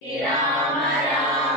Rama Rama.